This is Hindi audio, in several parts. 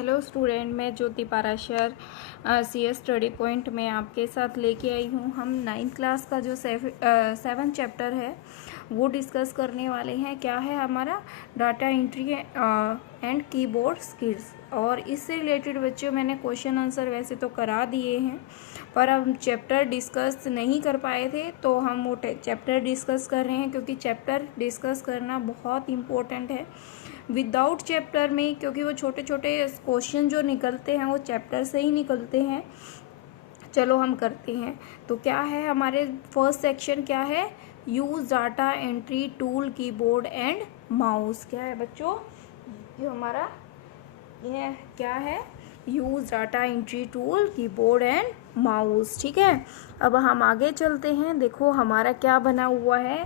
हेलो स्टूडेंट, मैं ज्योति पाराशर CS स्टडी पॉइंट में आपके साथ लेके आई हूँ। हम 9th क्लास का जो 7th चैप्टर है वो डिस्कस करने वाले हैं। क्या है हमारा data entry and keyboard skills. और इससे रिलेटेड बच्चों मैंने क्वेश्चन आंसर वैसे तो करा दिए हैं, पर हम चैप्टर डिस्कस नहीं कर पाए थे, तो हम वो चैप्टर डिस्कस कर रहे हैं क्योंकि चैप्टर डिस्कस करना बहुत इम्पोर्टेंट है। विदाउट चैप्टर में, क्योंकि वो छोटे छोटे क्वेश्चन जो निकलते हैं वो चैप्टर से ही निकलते हैं। चलो हम करते हैं। तो क्या है हमारे फर्स्ट सेक्शन, क्या है, use data entry tool keyboard and mouse. क्या है बच्चों, ये हमारा ये क्या है, use data entry tool keyboard and mouse. ठीक है, अब हम आगे चलते हैं। देखो हमारा क्या बना हुआ है,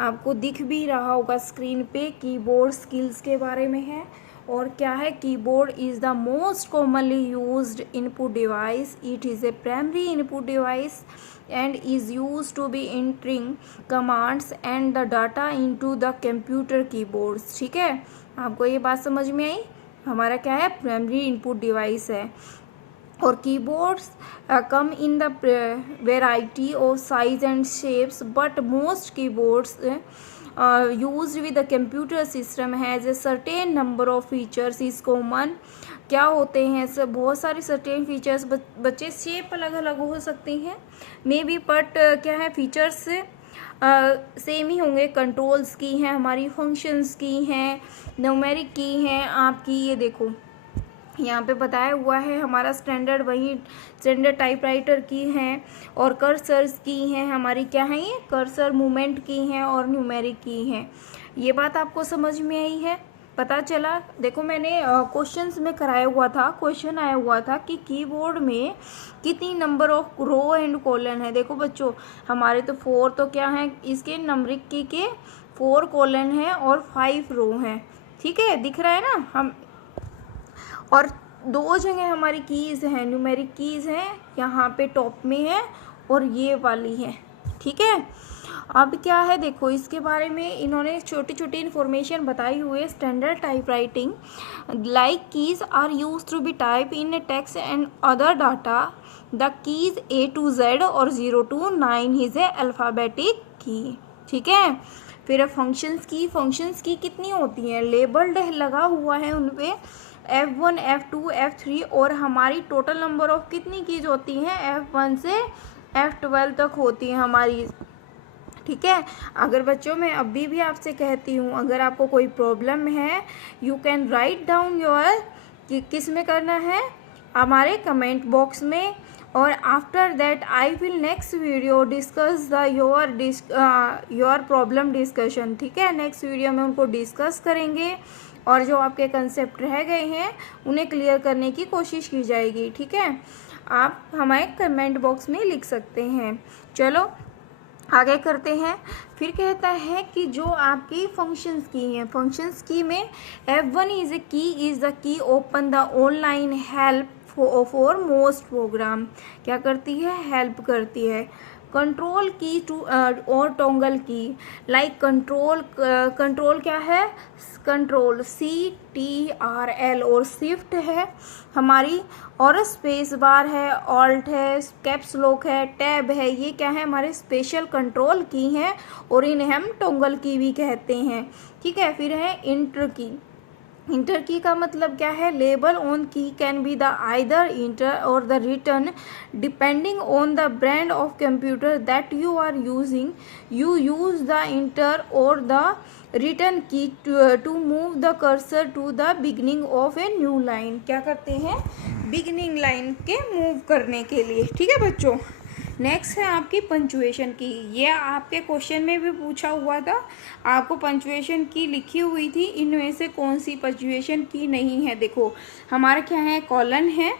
आपको दिख भी रहा होगा स्क्रीन पे, कीबोर्ड स्किल्स के बारे में है। और क्या है, keyboard is the most commonly used input device. It is a primary input device and is used to be entering commands and the data into the computer keyboards। ठीक है, आपको ये बात समझ में आई। हमारा क्या है, प्राइमरी इनपुट डिवाइस है। और keyboards come in the variety of size and shapes, but most keyboards used with the computer system has a certain number of features is common। क्या होते हैं सब, बहुत सारे सर्टेन फीचर्स। बच्चे शेप अलग अलग हो सकते हैं मे बी, बट क्या है, फीचर्स सेम ही होंगे। कंट्रोल्स की हैं हमारी, फंक्शंस की हैं, न्यूमेरिक की हैं आपकी। ये देखो यहाँ पे बताया हुआ है हमारा स्टैंडर्ड, वही स्टैंडर्ड टाइपराइटर की हैं। और कर्सर्स की हैं हमारी, क्या है ये, कर्सर मूवमेंट की हैं और न्यूमेरिक की हैं। ये बात आपको समझ में आई है, पता चला। देखो मैंने क्वेश्चंस में कराया हुआ था, क्वेश्चन आया हुआ था कि कीबोर्ड में कितनी number of row and column है। देखो बच्चों हमारे तो 4 तो क्या है, इसके नंबरिक की के 4 कॉलन है और 5 रो हैं। ठीक है, दिख रहा है ना हम। और 2 जगह हमारी कीज़ हैं, न्यूमेरिक कीज़ हैं, यहाँ पे टॉप में है और ये वाली है। ठीक है, अब क्या है, देखो इसके बारे में इन्होंने छोटी छोटी इन्फॉर्मेशन बताई हुई है। Standard type writing like keys are use to be type in text and other data. The keys A to Z और 0 to 9 इज ए अल्फ़ाबेटिक की। ठीक है, फिर फंक्शंस की कितनी होती हैं, लेबल्ड लगा हुआ है उन पे F1 F2 F3, और हमारी टोटल नंबर ऑफ कितनी कीज होती हैं, F1 से F12 तक होती है हमारी। ठीक है, अगर बच्चों मैं अभी भी आपसे कहती हूँ, अगर आपको कोई प्रॉब्लम है you can write down your, किस में करना है, हमारे कमेंट बॉक्स में। और after that I will next video discuss the your problem discussion. ठीक है, नेक्स्ट वीडियो में उनको डिस्कस करेंगे और जो आपके कंसेप्ट रह गए हैं उन्हें क्लियर करने की कोशिश की जाएगी। ठीक है, आप हमारे कमेंट बॉक्स में लिख सकते हैं। चलो आगे करते हैं। फिर कहता है कि जो आपकी फंक्शंस की हैं, फंक्शंस की में F1 is a key, is the key open the online help for most program. क्या करती है, हेल्प करती है। कंट्रोल की टू और टोंगल की, लाइक कंट्रोल क्या है, कंट्रोल CTRL और शिफ्ट है हमारी, और स्पेस बार है, ऑल्ट है, कैप्स लॉक है, टैब है। ये क्या है, हमारे स्पेशल कंट्रोल की हैं और इन्हें हम टोंगल की भी कहते हैं। ठीक है, फिर है इंटर की। इंटर की का मतलब क्या है, label on key can be the either enter or the return depending on the brand of computer that you are using. You use the enter or the return key to move the cursor to the beginning of a new line. क्या करते हैं, बिगनिंग लाइन के मूव करने के लिए। ठीक है बच्चों, नेक्स्ट है आपकी पंचुएशन की। ये आपके क्वेश्चन में भी पूछा हुआ था, आपको पंचुएशन की लिखी हुई थी, इनमें से कौन सी पंचुएशन की नहीं है। देखो हमारा क्या है, कॉलन है,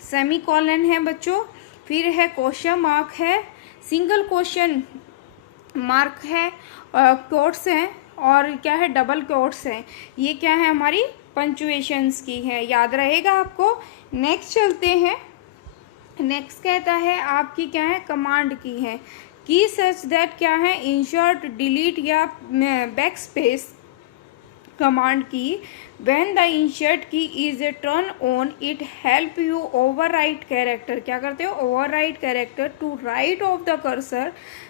सेमी कॉलन है बच्चों, फिर है क्वेश्चन मार्क है, सिंगल क्वेश्चन मार्क है, कोट्स हैं, और क्या है, डबल कोट्स हैं। ये क्या है, हमारी पंचुएशंस की है, याद रहेगा आपको। नेक्स्ट चलते हैं। नेक्स्ट कहता है आपकी क्या है, कमांड की है। की सच दैट क्या है, इंसर्ट, डिलीट या back space command key. When the insert key is turned on, it help you overwrite character. क्या करते हो? Overwrite character to right of the cursor.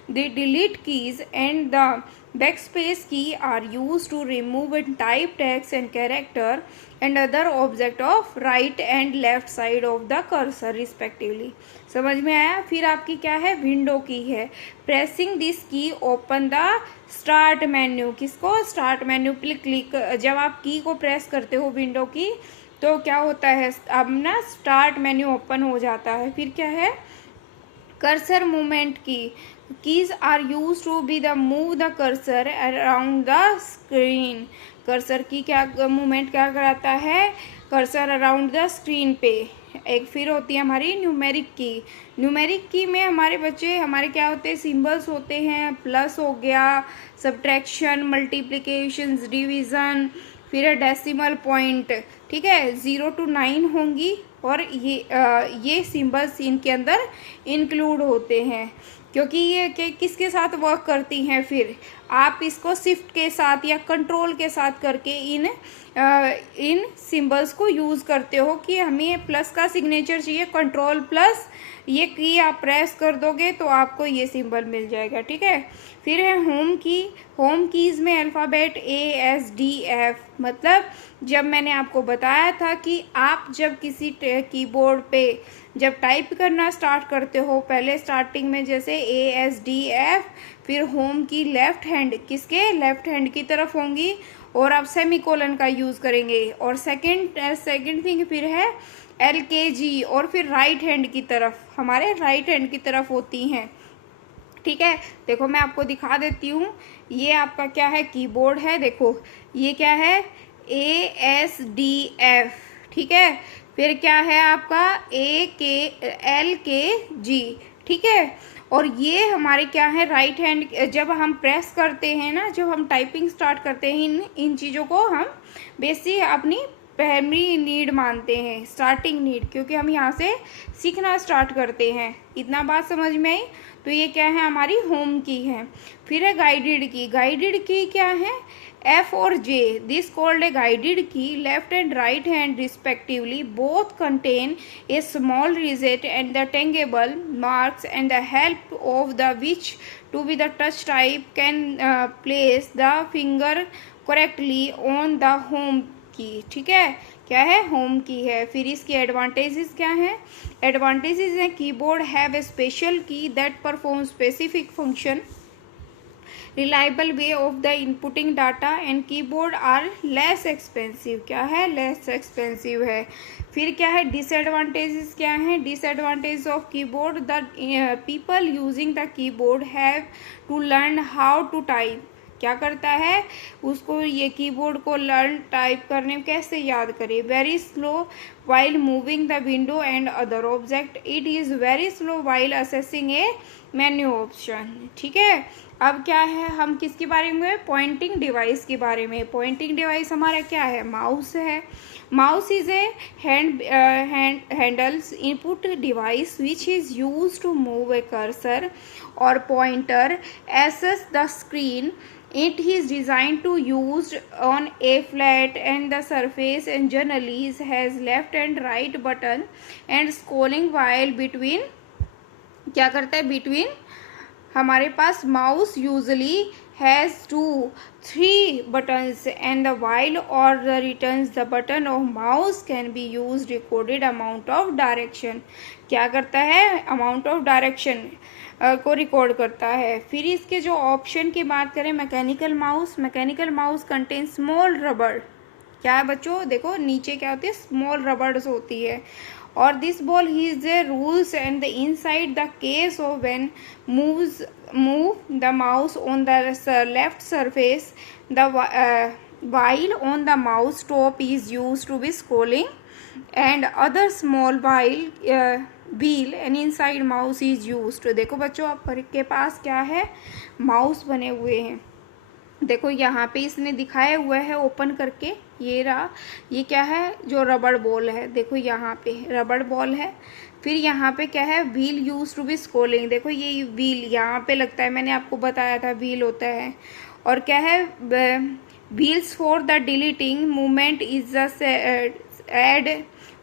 The delete keys and the backspace key are used to remove type text and character and other object of right and left side of the cursor respectively. समझ में आया? फिर आपकी क्या है? विंडो की है. प्रेसिंग दिस की ओपन द स्टार्ट मेन्यू. किसको? स्टार्ट मेन्यू पे क्लिक. जब आप की को प्रेस करते हो विंडो की तो क्या होता है? अब ना स्टार्ट मेन्यू ओपन हो जाता है. फिर क्या है? Cursor movement key. Keys are use to be the move the cursor around the screen. Cursor की क्या मूवमेंट क्या कराता है? कर्सर अराउंड द स्क्रीन पे. एक फिर होती है हमारी न्यूमेरिक की. न्यूमेरिक की में हमारे बच्चे हमारे क्या होते हैं? सिंबल्स होते हैं. प्लस हो गया, सब्ट्रैक्शन, मल्टीप्लिकेशन, डिवीज़न, फिर है डेसिमल पॉइंट. ठीक है, 0 to 9 होंगी और ये सिंबल्स इनके अंदर इंक्लूड होते हैं क्योंकि ये किसके साथ वर्क करती हैं. फिर आप इसको शिफ्ट के साथ या कंट्रोल के साथ करके इन सिंबल्स को यूज़ करते हो कि हमें प्लस का सिग्नेचर चाहिए. कंट्रोल प्लस ये की आप प्रेस कर दोगे तो आपको ये सिंबल मिल जाएगा. ठीक है. फिर है होम की. होम कीज़ में अल्फ़ाबेट ASDF. मतलब जब मैंने आपको बताया था कि आप जब किसी कीबोर्ड पे जब टाइप करना स्टार्ट करते हो, पहले स्टार्टिंग में जैसे ASDF, फिर होम की लेफ्ट हैंड किसके? लेफ्ट हैंड की तरफ होंगी और आप सेमीकोलन का यूज़ करेंगे. और सेकंड थिंग फिर है LKG और फिर राइट हैंड की तरफ, हमारे राइट हैंड की तरफ होती हैं. ठीक है. देखो मैं आपको दिखा देती हूँ. ये आपका क्या है? कीबोर्ड है. देखो ये क्या है? ASDF. ठीक है. फिर क्या है आपका? LKG. ठीक है. और ये हमारे क्या है? Right hand. जब हम प्रेस करते हैं ना, जब हम टाइपिंग स्टार्ट करते हैं, इन चीज़ों को हम बेसिक अपनी प्राइमरी नीड मानते हैं, स्टार्टिंग नीड, क्योंकि हम यहाँ से सीखना स्टार्ट करते हैं. इतना बात समझ में आई? तो ये क्या है? हमारी होम की है. फिर है गाइडेड की. गाइडेड की क्या है? F और J. This called a guided key. Left and right hand respectively both contain a small reset and the tangible marks, and the help of the which to be the touch type can place the finger correctly on the home key. ठीक है. क्या है? होम की है. फिर इसकी एडवांटेजेस क्या हैं? एडवांटेजेस हैं keyboard have a special key that perform specific function, reliable way of the inputting data, and keyboard are less expensive. क्या है? लेस एक्सपेंसिव है. फिर क्या है? डिसएडवांटेजेस क्या हैं? Disadvantage of keyboard. The people using the keyboard have to learn how to type. क्या करता है? उसको ये कीबोर्ड को लर्न टाइप करने में कैसे याद करे. Very slow while moving the window and other object. It is very slow while assessing A menu option. ठीक है. अब क्या है? हम किसके बारे में? पॉइंटिंग डिवाइस के बारे में. पॉइंटिंग डिवाइस हमारा क्या है? माउस है. Mouse is a handheld input device which is use to move a cursor or pointer across the screen. It is designed to used on a flat and the surface and generally has left and right button and scrolling while between. क्या करता है? between हमारे पास mouse usually has 2-3 buttons and the while or the returns the button of mouse can be used recorded amount of direction. क्या करता है? amount of direction को रिकॉर्ड करता है. फिर इसके जो ऑप्शन की बात करें, mechanical mouse. Mechanical mouse contain small रबड़. क्या है बच्चों? देखो नीचे क्या होती है? स्मॉल रबर्स होती है. और this ball is the rules and the inside the case of when move the mouse on the left surface the while on the mouse top is used to be scrolling and other small wheel and inside mouse is used. देखो बच्चों आपके पास क्या है? माउस बने हुए हैं. देखो यहाँ पे इसने दिखाया हुआ है ओपन करके. ये रहा. ये क्या है? जो रबड़ बॉल है. देखो यहाँ पे रबड़ बॉल है. फिर यहाँ पे क्या है? Wheel use to be scrolling. देखो ये व्हील यहाँ पे लगता है, मैंने आपको बताया था व्हील होता है. और क्या है? Wheels for the deleting movement is add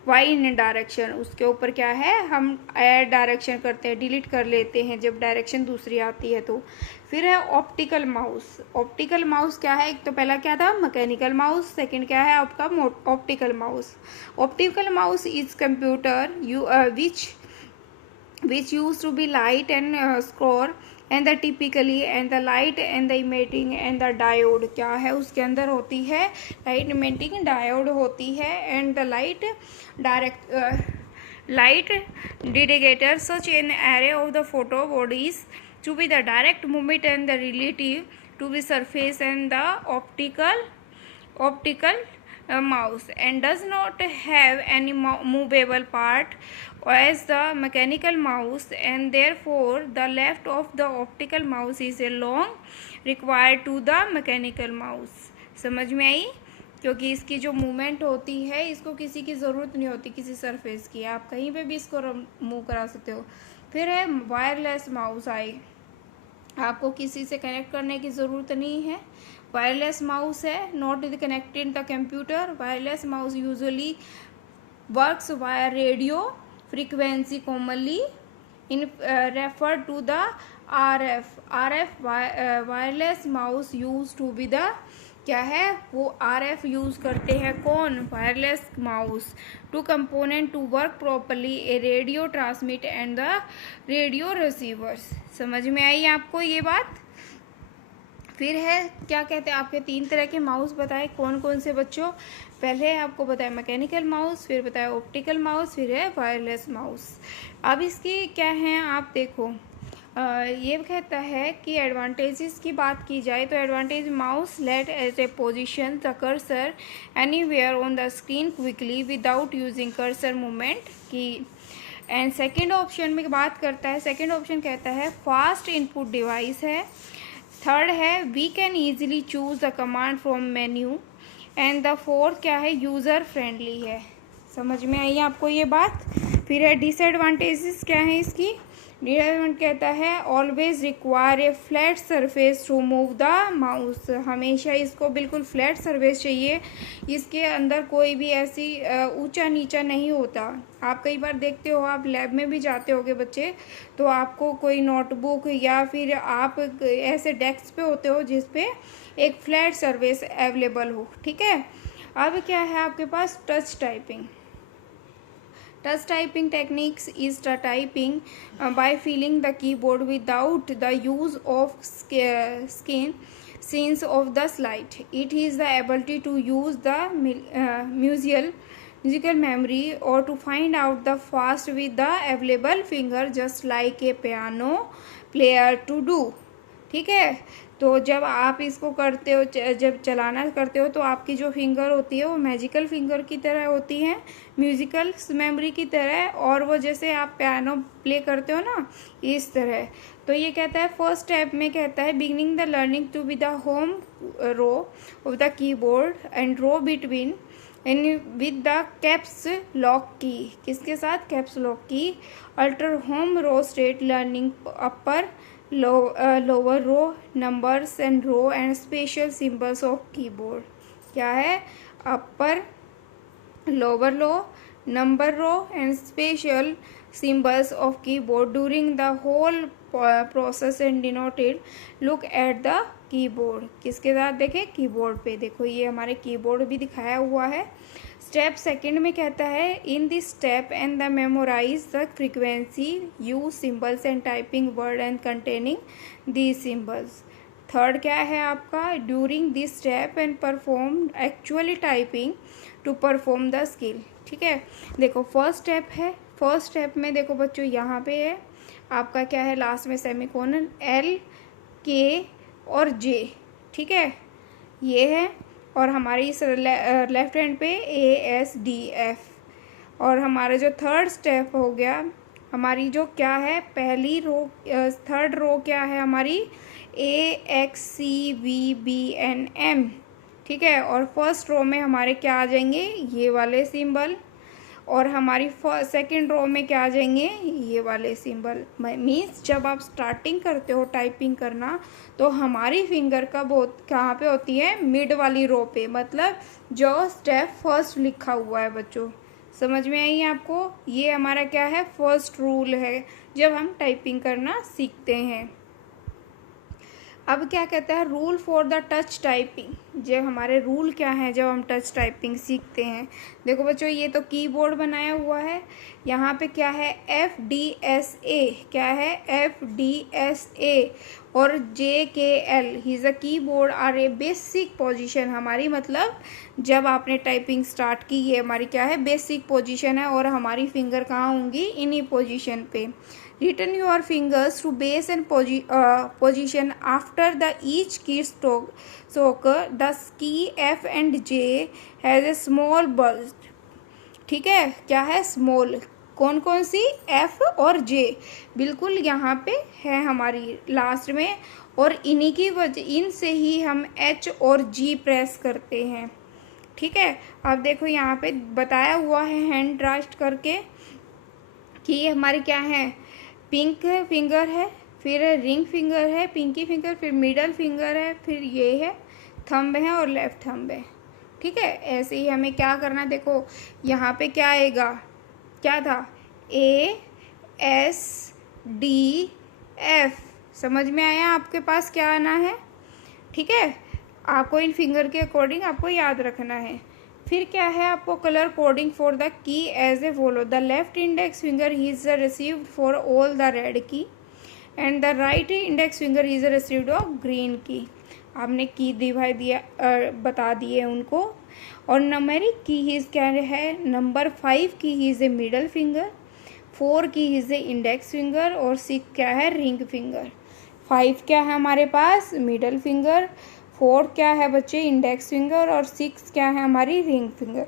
y in direction. उसके ऊपर क्या है, हम एड डायरेक्शन करते हैं, डिलीट कर लेते हैं जब डायरेक्शन दूसरी आती है तो। फिर है ऑप्टिकल माउस। ऑप्टिकल माउस क्या है, एक तो पहला क्या था मैकेनिकल माउस, सेकंड क्या है आपका optical mouse. Optical mouse is computer which used to be light and score and the typically and the light and the emitting and the diode। क्या है उसके अंदर होती है लाइट emitting डायोड होती है and the light detector such an array of the photo bodies to be the direct movement and the relative to be surface and the optical mouse and does not have any movable part as the mechanical mouse and therefore the left of the optical mouse is a long required to the mechanical mouse। समझ में आई? क्योंकि इसकी जो मूवमेंट होती है इसको किसी की ज़रूरत नहीं होती, किसी सरफेस की, आप कहीं पे भी इसको मूव करा सकते हो। फिर है वायरलेस माउस आई, आपको किसी से कनेक्ट करने की ज़रूरत नहीं है। वायरलेस माउस है, not is connected the computer. Wireless mouse usually works wire radio frequency commonly in refer to the RF wireless mouse use to be the क्या है वो RF यूज करते हैं कौन, wireless mouse, two component to work properly a radio transmit and the radio receivers. समझ में आई आपको ये बात? फिर है क्या कहते हैं आपके 3 तरह के माउस बताए, कौन कौन से बच्चों? पहले आपको बताया मैकेनिकल माउस, फिर बताया ऑप्टिकल माउस, फिर है वायरलेस माउस। अब इसकी क्या है आप देखो, ये कहता है कि एडवांटेजेस की बात की जाए तो advantage mouse let as a position the cursor anywhere on the screen quickly without using cursor movement key. And second option में बात करता है, सेकेंड ऑप्शन कहता है फास्ट इनपुट डिवाइस है। थर्ड है we can easily choose the command from menu. And the fourth क्या है यूज़र फ्रेंडली है। समझ में आई आपको ये बात? फिर है डिसएडवांटेजेस क्या है इसकी, डिसएडवांटेज कहता है always require a flat surface to move the mouse. हमेशा इसको बिल्कुल फ्लैट सरफेस चाहिए, इसके अंदर कोई भी ऐसी ऊंचा नीचा नहीं होता। आप कई बार देखते हो, आप लैब में भी जाते होगे बच्चे, तो आपको कोई नोटबुक या फिर आप ऐसे डेस्क पे होते हो जिस पे एक फ्लैट सरफेस अवेलेबल हो, ठीक है। अब क्या है आपके पास touch typing. Touch typing techniques is the typing by feeling the keyboard without the use of scenes of the slide. It is the ability to use the musical memory or to find out the fast with the available finger just like a piano player to do। ठीक है, तो जब आप इसको करते हो, जब चलाना करते हो तो आपकी जो फिंगर होती है वो मैजिकल फिंगर की तरह होती है, म्यूजिकल मेमोरी की तरह, और वो जैसे आप पियानो प्ले करते हो ना इस तरह। तो ये कहता है फर्स्ट स्टेप में कहता है beginning the learning to be the home row of the keyboard and row between and with the caps lock key. किसके साथ? Caps lock key. Alter home row state learning upper lower row numbers and row and special symbols of keyboard। क्या है? upper lower row number row and special symbols of keyboard during the whole process and denoted look at the keyboard। किसके साथ देखे? कीबोर्ड पे। देखो ये हमारे कीबोर्ड भी दिखाया हुआ है। स्टेप सेकंड में कहता है in this step and the memorize the frequency use symbols and typing word and containing these symbols. Third क्या है आपका during this step and perform actually typing to perform the skill. ठीक है, देखो फर्स्ट स्टेप है, फर्स्ट स्टेप में देखो बच्चों यहाँ पे है आपका क्या है लास्ट में सेमीकोलन L K और J। ठीक है, ये है, और हमारी इस लेफ्ट हैंड पे ASDF। और हमारा जो थर्ड स्टेप हो गया, हमारी जो क्या है पहली रो, थर्ड रो क्या है हमारी AXCVBNM। ठीक है, और फर्स्ट रो में हमारे क्या आ जाएंगे ये वाले सिंबल, और हमारी सेकंड रो में क्या आ जाएंगे, ये वाले सिंबल। मीन्स जब आप स्टार्टिंग करते हो टाइपिंग करना तो हमारी फिंगर कब कहाँ पे होती है, मिड वाली रो पे, मतलब जो स्टेप फर्स्ट लिखा हुआ है बच्चों। समझ में आई आपको? ये हमारा क्या है, फर्स्ट रूल है जब हम टाइपिंग करना सीखते हैं। अब क्या कहता है, rule for the touch typing. जब हमारे रूल क्या है जब हम टच टाइपिंग सीखते हैं। देखो बच्चों, ये तो कीबोर्ड बनाया हुआ है, यहाँ पे क्या है FDSA, क्या है FDSA और JKL, his a keyboard are a basic position. हमारी मतलब जब आपने टाइपिंग स्टार्ट की, ये हमारी क्या है, बेसिक पोजीशन है, और हमारी फिंगर कहाँ होंगी, इन्हीं पोजीशन पे। Return your fingers to base and position after the each key stroke. The key F and J has a small bulge. ठीक है, क्या है, स्मॉल। कौन कौन सी, F और J बिल्कुल यहाँ पे है हमारी लास्ट में, और इन्हीं की वजह, इनसे ही हम H और G प्रेस करते हैं। ठीक है, अब देखो यहाँ पे बताया हुआ है हैंड राइट करके कि ये हमारी क्या है, पिंक फिंगर है, फिर रिंग फिंगर है, पिंकी फिंगर, फिर मिडल फिंगर है, फिर ये है थंब है और लेफ्ट थंब है। ठीक है, ऐसे ही हमें क्या करना, देखो यहाँ पे क्या आएगा, क्या था, ASDF। समझ में आया आपके पास क्या आना है? ठीक है, आपको इन फिंगर के अकॉर्डिंग आपको याद रखना है। फिर क्या है, आपको colour coding for the key as a follow. The left index finger is received for all the red key and the right index finger is received of green key. आपने की दिया बता दिए उनको। और नंबरिक की हिज क्या है, नंबर 5 की हिज ए मिडल फिंगर, 4 की हिज ए इंडेक्स फिंगर, और 6 क्या है, रिंग फिंगर। 5 क्या है हमारे पास, मिडल फिंगर, 4 क्या है बच्चे, इंडेक्स फिंगर, और 6 क्या है हमारी ring finger.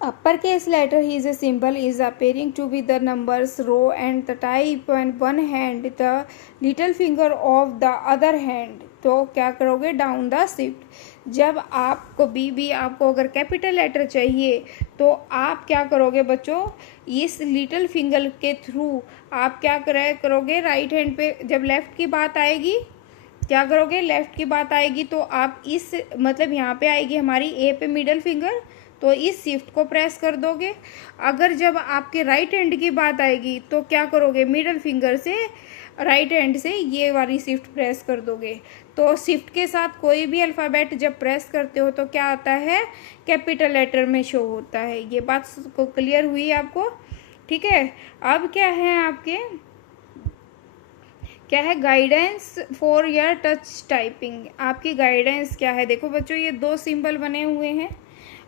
Upper case letter is a symbol is appearing to be the numbers row and the type and one hand the little finger of the other hand. तो क्या करोगे, डाउन द शिफ्ट। जब आप कभी भी आपको अगर कैपिटल लेटर चाहिए तो आप क्या करोगे बच्चों, इस लिटिल फिंगर के थ्रू आप क्या करोगे, राइट हैंड पे जब लेफ्ट की बात आएगी, क्या करोगे, लेफ्ट की बात आएगी तो आप इस, मतलब यहाँ पे आएगी हमारी ए पे मिडल फिंगर, तो इस शिफ्ट को प्रेस कर दोगे। अगर जब आपके राइट हैंड की बात आएगी तो क्या करोगे, मिडल फिंगर से राइट हैंड से ये वाली शिफ्ट प्रेस कर दोगे। तो शिफ्ट के साथ कोई भी अल्फ़ाबेट जब प्रेस करते हो तो क्या आता है, कैपिटल लेटर में शो होता है। ये बात को क्लियर हुई आपको? ठीक है, अब क्या है आपके, क्या है, guidance for your touch typing. आपकी गाइडेंस क्या है, देखो बच्चों ये 2 सिंबल बने हुए हैं।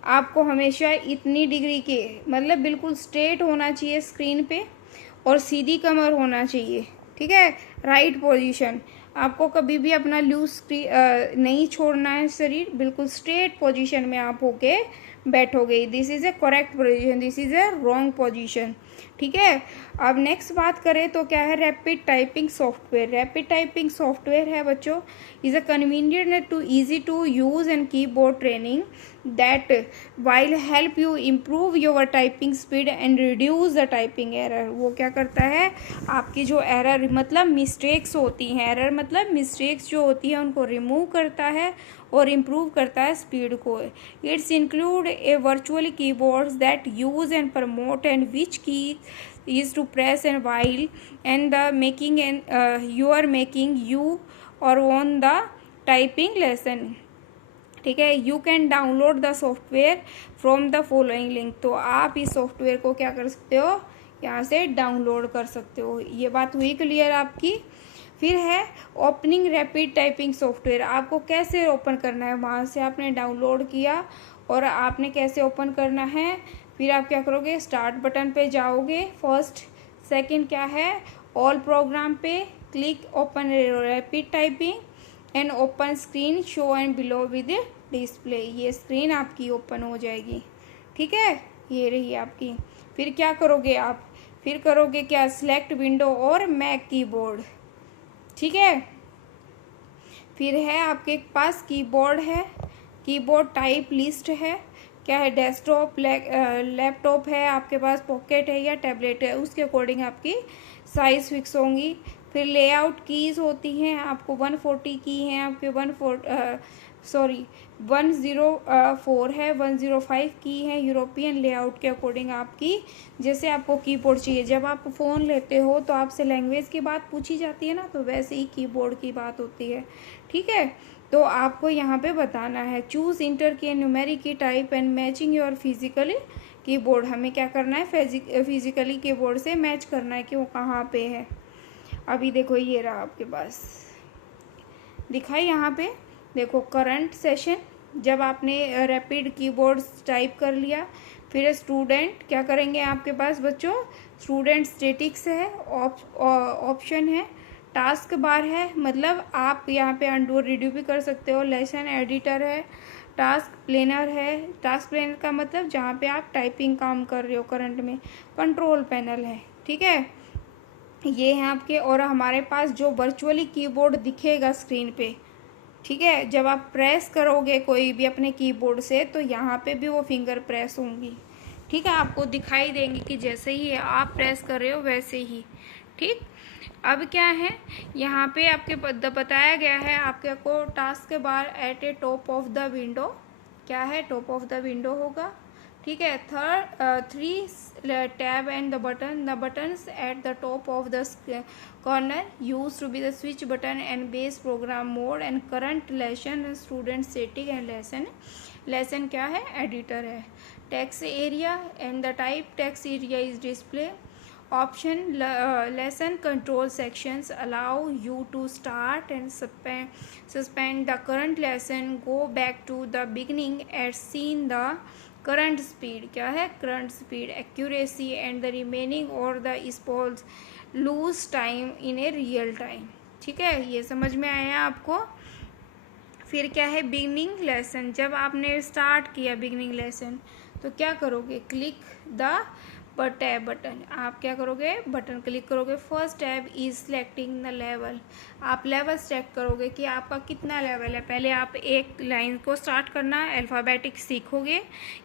आपको हमेशा इतनी डिग्री के, मतलब बिल्कुल स्ट्रेट होना चाहिए स्क्रीन पे, और सीधी कमर होना चाहिए। ठीक है, राइट पोजीशन। आपको कभी भी अपना लूज नहीं छोड़ना है शरीर, बिल्कुल स्ट्रेट पोजीशन में आप होके बैठोगे। This is a correct position, this is a wrong position. ठीक है, अब नेक्स्ट बात करें तो क्या है, rapid typing software. Rapid typing software है बच्चों, is a convenient to easy to use and keyboard training that while help you improve your typing speed and reduce the typing error। वो क्या करता है, आपकी जो एरर मतलब मिस्टेक्स होती हैं, एरर मतलब मिस्टेक्स जो होती है उनको रिमूव करता है और इम्प्रूव करता है स्पीड को। It's include A virtual keyboards that use and promote and which की is to press and while and the making and you are making you or on the typing lesson। ठीक है, you can download the software from the following link. तो आप इस सॉफ्टवेयर को क्या कर सकते हो, यहाँ से डाउनलोड कर सकते हो। ये बात हुई क्लियर आपकी? फिर है ओपनिंग रैपिड टाइपिंग सॉफ्टवेयर। आपको कैसे ओपन करना है, वहाँ से आपने डाउनलोड किया और आपने कैसे ओपन करना है। फिर आप क्या करोगे, स्टार्ट बटन पे जाओगे फर्स्ट, सेकंड क्या है, ऑल प्रोग्राम पे click open rapid typing and open screen show and below with display. ये स्क्रीन आपकी ओपन हो जाएगी। ठीक है, ये रही आपकी। फिर क्या करोगे आप, फिर करोगे क्या, सिलेक्ट विंडो और मैक कीबोर्ड। ठीक है, फिर है आपके पास कीबोर्ड है, कीबोर्ड टाइप लिस्ट है, क्या है, डेस्कटॉप, लैपटॉप है आपके पास, पॉकेट है या टैबलेट है, उसके अकॉर्डिंग आपकी साइज़ फिक्स होंगी। फिर लेआउट कीज़ होती हैं आपको 140 की हैं आपके 104 है, 105 की है यूरोपियन लेआउट के अकॉर्डिंग आपकी। जैसे आपको कीबोर्ड चाहिए, जब आप फ़ोन लेते हो तो आपसे लैंग्वेज की बात पूछी जाती है ना, तो वैसे ही कीबोर्ड की बात होती है। ठीक है, तो आपको यहाँ पे बताना है चूज़ इंटर की न्यूमेरिक की type and matching your physically keyboard. हमें क्या करना है, फिजिकली कीबोर्ड से मैच करना है कि वो कहाँ पे है। अभी देखो ये रहा आपके पास, दिखाई यहाँ पे देखो करंट सेशन, जब आपने रैपिड कीबोर्ड टाइप कर लिया। फिर स्टूडेंट क्या करेंगे आपके पास बच्चों, स्टूडेंट स्टेटिक्स है, ऑप्शन है, टास्क बार है, मतलब आप यहाँ पे अंडू रिड्यू भी कर सकते हो, लेसन एडिटर है, टास्क प्लेनर है, टास्क प्लेनर का मतलब जहाँ पे आप टाइपिंग काम कर रहे हो करंट में, कंट्रोल पैनल है। ठीक है, ये हैं आपके, और हमारे पास जो वर्चुअली कीबोर्ड दिखेगा स्क्रीन पे, ठीक है, जब आप प्रेस करोगे कोई भी अपने कीबोर्ड से तो यहाँ पे भी वो फिंगर प्रेस होंगी। ठीक है, आपको दिखाई देंगी कि जैसे ही आप प्रेस कर रहे हो वैसे ही। ठीक, अब क्या है यहाँ पे आपके बताया गया है आपके को task bar at a top of the window, क्या है, टॉप ऑफ द विंडो होगा। ठीक है, three tab and the buttons at the top of the corner use to be the switch button and base program mode and current lesson student setting and lesson क्या है, एडिटर है। Text area and the type text area is display option lesson control sections allow you to start and suspend the current lesson, go back to the beginning at seen the current speed, क्या है, current speed, accuracy and the remaining or the spoils lose time in a real time। ठीक है, ये समझ में आया आपको। फिर क्या है, बिगनिंग लेसन, जब आपने स्टार्ट किया बिगनिंग लेसन तो क्या करोगे, क्लिक द टैब बटन, आप क्या करोगे, बटन क्लिक करोगे। First tab is selecting the level, आप लेवल सेलेक्ट करोगे कि आपका कितना लेवल है। पहले आप एक लाइन को स्टार्ट करना अल्फ़ाबेटिक सीखोगे,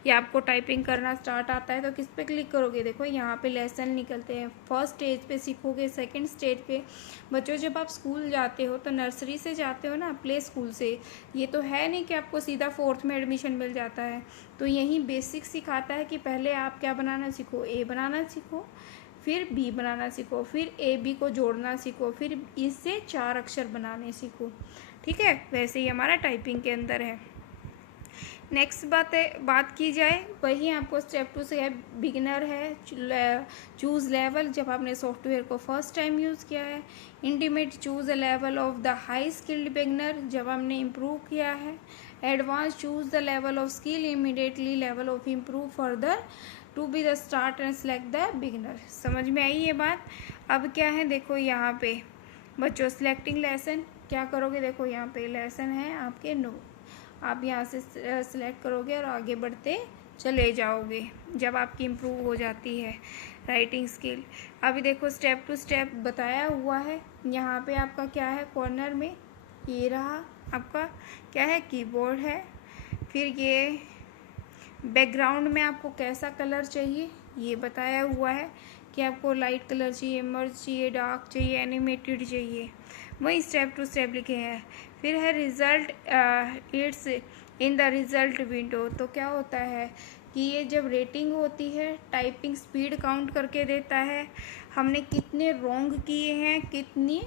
या आपको टाइपिंग करना स्टार्ट आता है तो किस पे क्लिक करोगे, देखो यहाँ पे लेसन निकलते हैं। फर्स्ट स्टेज पे सीखोगे, सेकंड स्टेज पे। बच्चों जब आप स्कूल जाते हो तो नर्सरी से जाते हो ना, प्ले स्कूल से, ये तो है नहीं कि आपको सीधा 4th में एडमिशन मिल जाता है। तो यही बेसिक सिखाता है कि पहले आप क्या बनाना सीखो, ए बनाना सीखो, फिर बी बनाना सीखो, फिर ए बी को जोड़ना सीखो, फिर इससे 4 अक्षर बनाने सीखो। ठीक है, वैसे ही हमारा टाइपिंग के अंदर है। नेक्स्ट बात की जाए, वही आपको स्टेप 2 से है, बिगिनर है, चूज़ लेवल, जब आपने सॉफ्टवेयर को फर्स्ट टाइम यूज़ किया है। Intimate, choose a level of the high skilled beginner, जब हमने इम्प्रूव किया है। Advance, choose the level of skill immediately, level of improve further, to be the start and select the beginner. समझ में आई ये बात। अब क्या है, देखो यहाँ पे बच्चों सिलेक्टिंग लेसन, क्या करोगे, देखो यहाँ पे लेसन है आपके नो, आप यहाँ से सिलेक्ट करोगे और आगे बढ़ते चले जाओगे जब आपकी इम्प्रूव हो जाती है राइटिंग स्किल। अभी देखो स्टेप टू स्टेप बताया हुआ है। यहाँ पे आपका क्या है, कॉर्नर में ये रहा आपका क्या है, कीबोर्ड है। फिर ये बैकग्राउंड में आपको कैसा कलर चाहिए ये बताया हुआ है कि आपको लाइट कलर चाहिए, मर्ज चाहिए, डार्क चाहिए, एनिमेटेड चाहिए, वही स्टेप टू स्टेप लिखे हैं। फिर है result, it's in the result window, तो क्या होता है कि ये जब रेटिंग होती है टाइपिंग स्पीड काउंट करके देता है, हमने कितने रॉन्ग किए हैं, कितनी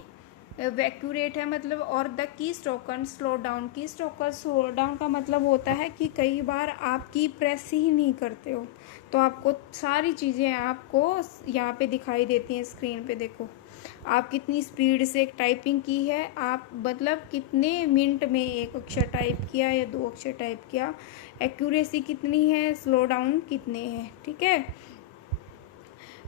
एक्यूरेट है, मतलब। और द की स्ट्रोकन स्लो डाउन, की स्ट्रोकर स्लो डाउन का मतलब होता है कि कई बार आप की प्रेस ही नहीं करते हो तो आपको सारी चीज़ें आपको यहाँ पे दिखाई देती हैं स्क्रीन पे। देखो आप कितनी स्पीड से टाइपिंग की है, आप मतलब कितने मिनट में एक अक्षर टाइप किया या 2 अक्षर टाइप किया, एक्यूरेसी कितनी है, स्लो डाउन कितने हैं। ठीक है,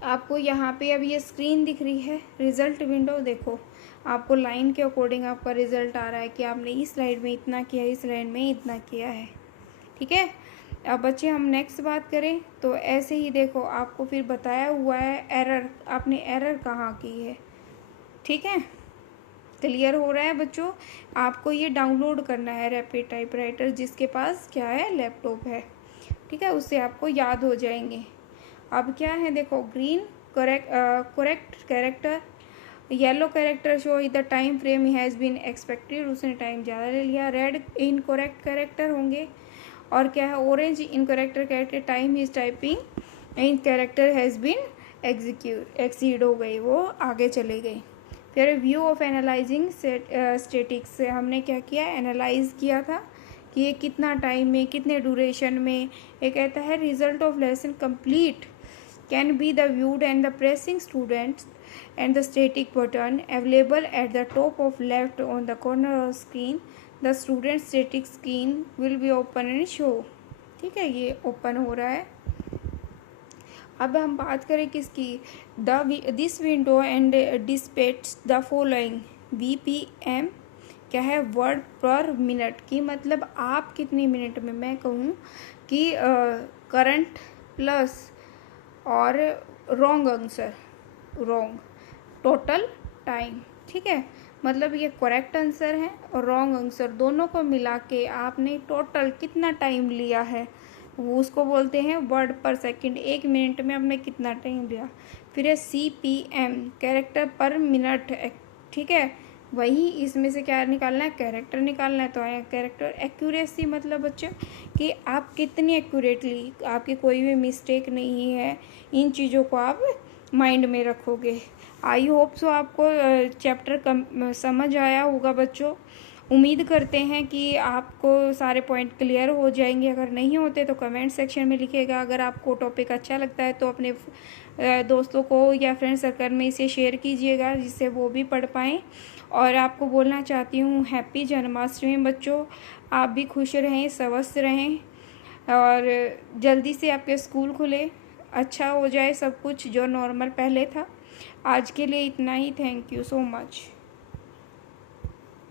आपको यहाँ पे अब ये स्क्रीन दिख रही है रिज़ल्ट विंडो। देखो आपको लाइन के अकॉर्डिंग आपका रिज़ल्ट आ रहा है कि आपने इस लाइन में इतना किया, इस लाइन में इतना किया है। ठीक है, अब बच्चे हम नेक्स्ट बात करें तो ऐसे ही देखो आपको फिर बताया हुआ है एरर, आपने एरर कहाँ की है। ठीक है, क्लियर हो रहा है बच्चों। आपको ये डाउनलोड करना है रैपिड टाइपराइटर, जिसके पास क्या है, लैपटॉप है। ठीक है, उससे आपको याद हो जाएंगे। अब क्या है देखो, green correct character, yellow character show the time frame has been expected, उसने टाइम ज़्यादा ले लिया। रेड इनकरेक्ट कैरेक्टर होंगे। और क्या है, orange incorrect character, time is typing in character has been exceed हो गई, वो आगे चले गए। फिर व्यू ऑफ एनालाइजिंग स्टेटिक्स से हमने क्या किया, एनालाइज किया था कि ये कितना टाइम में, कितने ड्यूरेशन में। ये कहता है result of lesson complete can be the viewed and the pressing students and the static button available at the top of left on the corner of screen, the student static screen will be open and show। ठीक है, ये ओपन हो रहा है। अब हम बात करें किसकी, this window and displays the following BPM, क्या है, वर्ड पर मिनट की, मतलब आप कितनी मिनट में, मैं कहूँ कि करंट प्लस और wrong answer, wrong total time. ठीक है, मतलब ये करेक्ट आंसर है और रॉन्ग आंसर दोनों को मिला के आपने टोटल कितना टाइम लिया है, वो उसको बोलते हैं वर्ड पर सेकंड। 1 मिनट में आपने कितना टाइम लिया। फिर है CPM, कैरेक्टर पर मिनट। ठीक है, वही इसमें से क्या निकालना है, कैरेक्टर निकालना है। तो आया कैरेक्टर। एक्यूरेसी मतलब बच्चों कि आप कितनी एक्यूरेटली, आपकी कोई भी मिस्टेक नहीं है, इन चीज़ों को आप माइंड में रखोगे। आई होप सो आपको चैप्टर समझ आया होगा बच्चों। उम्मीद करते हैं कि आपको सारे पॉइंट क्लियर हो जाएंगे। अगर नहीं होते तो कमेंट सेक्शन में लिखिएगा। अगर आपको टॉपिक अच्छा लगता है तो अपने दोस्तों को या फ्रेंड सर्कल में इसे शेयर कीजिएगा, जिससे वो भी पढ़ पाएँ। और आपको बोलना चाहती हूँ हैप्पी जन्माष्टमी बच्चों। आप भी खुश रहें, स्वस्थ रहें और जल्दी से आपके स्कूल खुले, अच्छा हो जाए सब कुछ जो नॉर्मल पहले था। आज के लिए इतना ही। Thank you so much.